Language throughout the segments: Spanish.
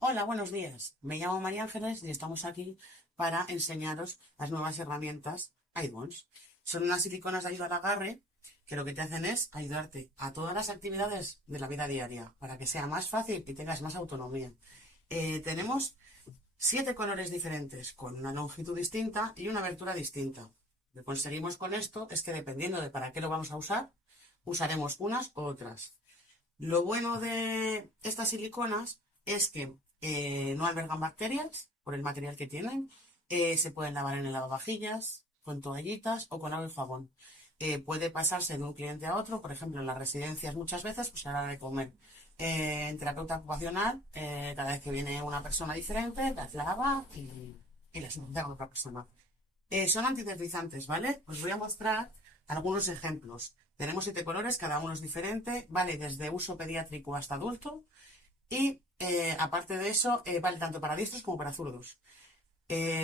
Hola, buenos días. Me llamo María Ángeles y estamos aquí para enseñaros las nuevas herramientas iBonds. Son unas siliconas de ayuda al agarre que lo que te hacen es ayudarte a todas las actividades de la vida diaria para que sea más fácil y tengas más autonomía. Tenemos 7 colores diferentes con una longitud distinta y una abertura distinta. Lo que conseguimos con esto es que dependiendo de para qué lo vamos a usar, usaremos unas u otras. Lo bueno de estas siliconas es que no albergan bacterias por el material que tienen. Se pueden lavar en el lavavajillas, con toallitas o con agua y jabón. Puede pasarse de un cliente a otro, por ejemplo, en las residencias muchas veces, pues a la hora de comer. En terapeuta ocupacional, cada vez que viene una persona diferente, las lava y las da a otra persona. Son antideslizantes, ¿vale? Os voy a mostrar algunos ejemplos. Tenemos 7 colores, cada uno es diferente, vale desde uso pediátrico hasta adulto y aparte de eso, vale tanto para diestros como para zurdos.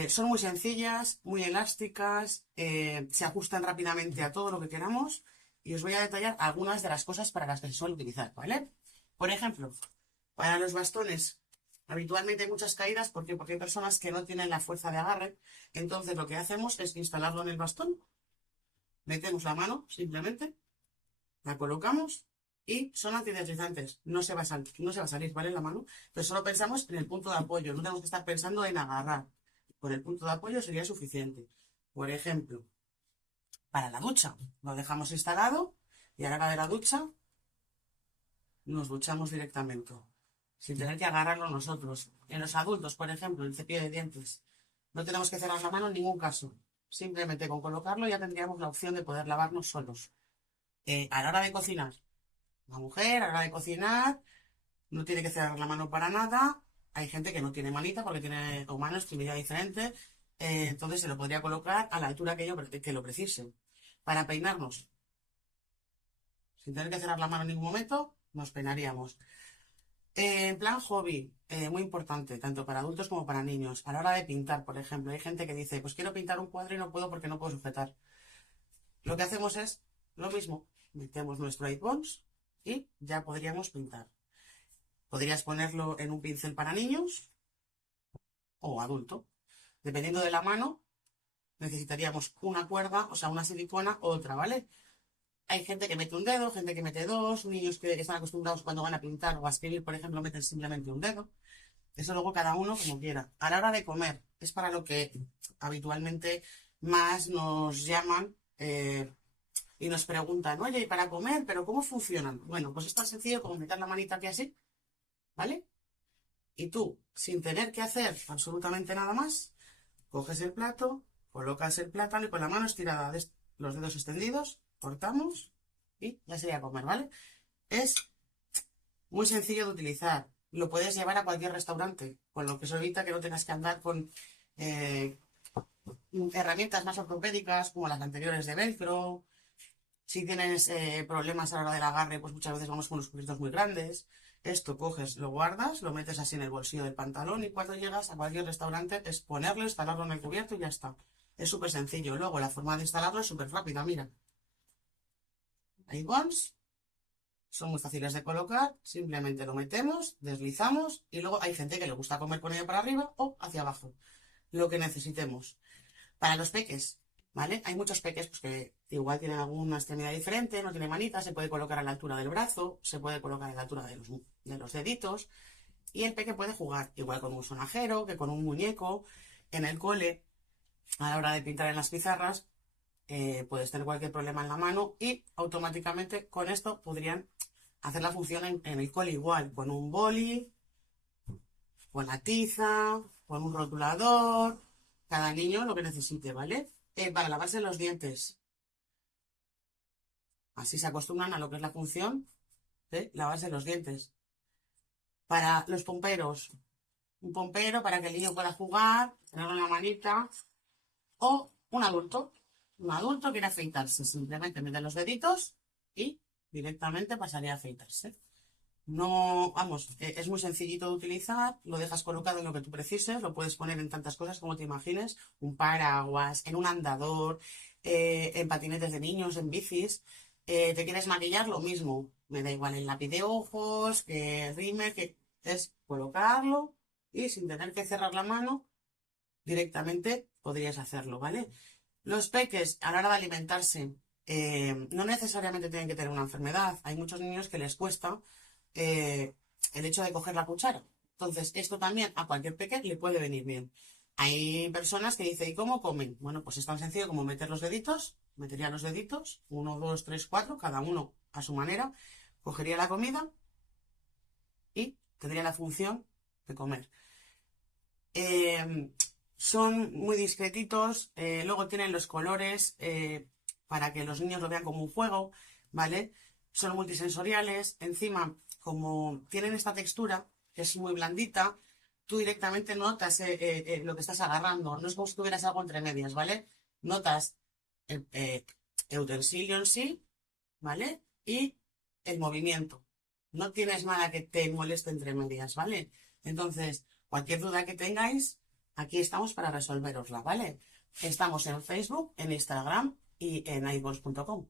Son muy sencillas, muy elásticas, se ajustan rápidamente a todo lo que queramos y os voy a detallar algunas de las cosas para las que se suele utilizar, ¿vale? Por ejemplo, para los bastones, habitualmente hay muchas caídas porque hay personas que no tienen la fuerza de agarre. Entonces lo que hacemos es instalarlo en el bastón, metemos la mano simplemente, la colocamos y son antideslizantes. No se va a salir, ¿vale? La mano, pero solo pensamos en el punto de apoyo, no tenemos que estar pensando en agarrar. Con el punto de apoyo sería suficiente. Por ejemplo, para la ducha, lo dejamos instalado y a la hora de la ducha nos duchamos directamente, sin tener que agarrarlo nosotros. En los adultos, por ejemplo, el cepillo de dientes, no tenemos que cerrar la mano en ningún caso. Simplemente con colocarlo ya tendríamos la opción de poder lavarnos solos. A la hora de cocinar, la mujer a la hora de cocinar no tiene que cerrar la mano para nada. Hay gente que no tiene manita porque tiene o mano, extremidad diferente. Entonces se lo podría colocar a la altura que lo precise. Para peinarnos, sin tener que cerrar la mano en ningún momento, nos peinaríamos. En plan hobby, muy importante, tanto para adultos como para niños. A la hora de pintar, por ejemplo, hay gente que dice, pues quiero pintar un cuadro y no puedo porque no puedo sujetar. Lo que hacemos es lo mismo, metemos nuestro iPons y ya podríamos pintar. Podrías ponerlo en un pincel para niños o adulto. Dependiendo de la mano, necesitaríamos una cuerda, o sea, una silicona o otra, ¿vale? Hay gente que mete un dedo, gente que mete dos, niños que están acostumbrados cuando van a pintar o a escribir, por ejemplo, meten simplemente un dedo. Eso luego cada uno como quiera. A la hora de comer, es para lo que habitualmente más nos llaman y nos preguntan, oye, ¿y para comer? ¿Pero cómo funcionan? Bueno, pues es tan sencillo como meter la manita aquí así, ¿vale? Y tú, sin tener que hacer absolutamente nada más, coges el plato, colocas el plátano y con la mano estirada, los dedos extendidos, cortamos y ya sería comer, ¿vale? Es muy sencillo de utilizar. Lo puedes llevar a cualquier restaurante, con lo que eso evita que no tengas que andar con eh, herramientas más ortopédicas como las anteriores de velcro. Si tienes problemas a la hora del agarre, pues muchas veces vamos con los cubritos muy grandes. Esto coges, lo guardas, lo metes así en el bolsillo del pantalón y cuando llegas a cualquier restaurante es ponerlo, instalarlo en el cubierto y ya está. Es súper sencillo. Luego la forma de instalarlo es súper rápida, mira. Hay buns, son muy fáciles de colocar, simplemente lo metemos, deslizamos y luego hay gente que le gusta comer con ello para arriba o hacia abajo, lo que necesitemos. Para los peques, ¿vale? Hay muchos peques pues, que igual tienen alguna extremidad diferente, no tienen manita, se puede colocar a la altura del brazo, se puede colocar a la altura de los deditos y el peque puede jugar igual con un sonajero que con un muñeco. En el cole, a la hora de pintar en las pizarras, puedes tener cualquier problema en la mano y automáticamente con esto podrían hacer la función en el cole igual, con un boli, con la tiza, con un rotulador, cada niño lo que necesite, ¿vale? Para lavarse los dientes, así se acostumbran a lo que es la función de lavarse los dientes. Para los pomperos, un pompero para que el niño pueda jugar, tener una manita, o un adulto quiere afeitarse, simplemente mete los deditos y directamente pasaría a afeitarse. No, vamos, es muy sencillito de utilizar, lo dejas colocado en lo que tú precises, lo puedes poner en tantas cosas como te imagines, un paraguas, en un andador, en patinetes de niños, en bicis. ¿Te quieres maquillar? Lo mismo, me da igual el lápiz de ojos, que el rímel, que es colocarlo y sin tener que cerrar la mano, directamente podrías hacerlo, ¿vale? Los peques a la hora de alimentarse no necesariamente tienen que tener una enfermedad. Hay muchos niños que les cuesta el hecho de coger la cuchara. Entonces, esto también a cualquier peque le puede venir bien. Hay personas que dicen, ¿y cómo comen? Bueno, pues es tan sencillo como meter los deditos, metería los deditos, 1, 2, 3, 4, cada uno a su manera, cogería la comida y tendría la función de comer. Son muy discretitos, luego tienen los colores para que los niños lo vean como un juego, ¿vale? Son multisensoriales, encima, como tienen esta textura, que es muy blandita, tú directamente notas lo que estás agarrando, no es como si tuvieras algo entre medias, ¿vale? Notas el utensilio en sí, ¿vale? Y el movimiento. No tienes nada que te moleste entre medias, ¿vale? Entonces, cualquier duda que tengáis, aquí estamos para resolverosla, ¿vale? Estamos en Facebook, en Instagram y en iVoox.com.